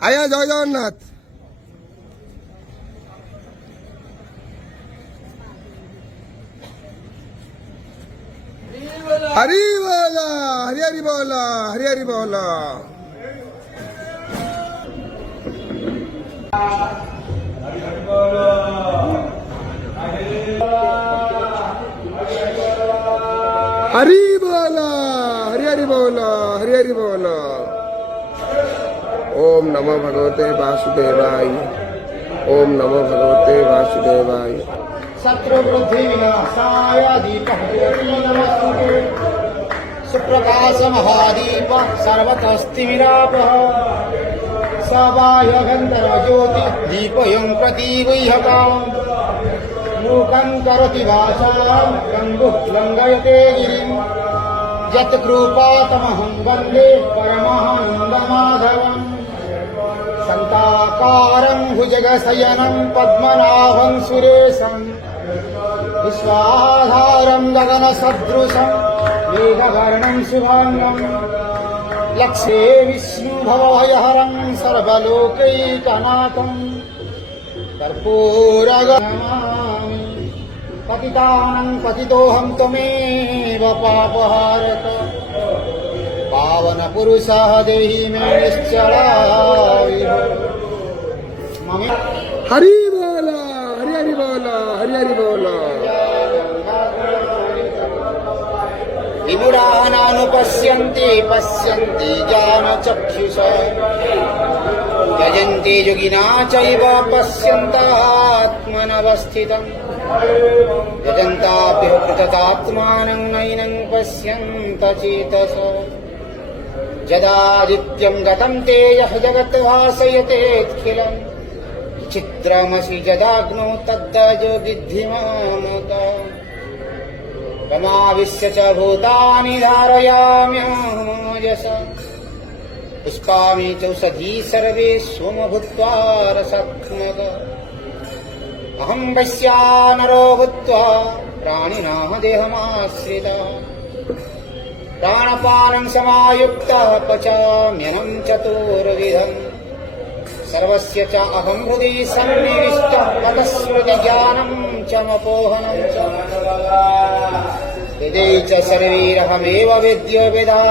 আয়া জয় জগন্নাথ। हरी बोला, हरी हरी बोला, हरी हरी बोला। हरी बोला, हरी हरी बोला, हरी हरी बोला। ओम नमो भगवते वासुदेवाय, ओम नमो भगवते वासुदेवाय। शत्रु बुद्धि विनाशाय दीपः ज्योति नमस्तुते। सुप्रकाश महादीप सर्वतस्ति विरापः। सबाह्यगन्धर ज्योति दीपयं प्रतीगुह्यताम्। मूकं करोति वाचां गङ्गुः लङ्घयते गिरिम्। यत्कृपातमहं वन्दे परमानन्दमाधवम्। शङ्काकारं भुजगशयनं पद्मनाभं सुरेशं। विश्वाधारं गगनसदृशं मेघवर्णं शुभाङ्गं। लक्ष्ये विष्णुभवभयहरं सर्वलोकैकनाथं। कर्पूरगणमामि पतितानं पतितोऽहं त्वमेव पापहारक। पावन पुरुषः देहि मे निश्चलाय। हरी बोला, हरी हरी बोला, हरी हरी बोला। विमुरानानुपश्यन्ति पश्यन्ति ज्ञानचक्षुषा। यजन्ति योगिना चैव पश्यन्तात्मनवस्थितम्। यजन्ताभ्युपृततात्मानं नैनं पश्यन्त चेतसा। यदादित्यं गतं तेजः जगत् भासयतेऽखिलम्। चित्रमसि यदाग्नौ तद्दजो विद्धि मामका। तमाविश्य च भूतानि धारयाम्यहमोजसा। पुष्पामि चौषधी सर्वे सोम भूत्वा रसात्मक। अहं वैश्वानरो भूत्वा प्राणिनां देहमाश्रितः। प्राणपानं समायुक्तः पचाम्यन्नं चतुर्विधम्। सर्वस्य च अहं हृदि सन्निविष्टः। ततस्मृति ज्ञानं च मपोहनं च। वेदै च सर्वैरहमेव वेद्यो वेदान्।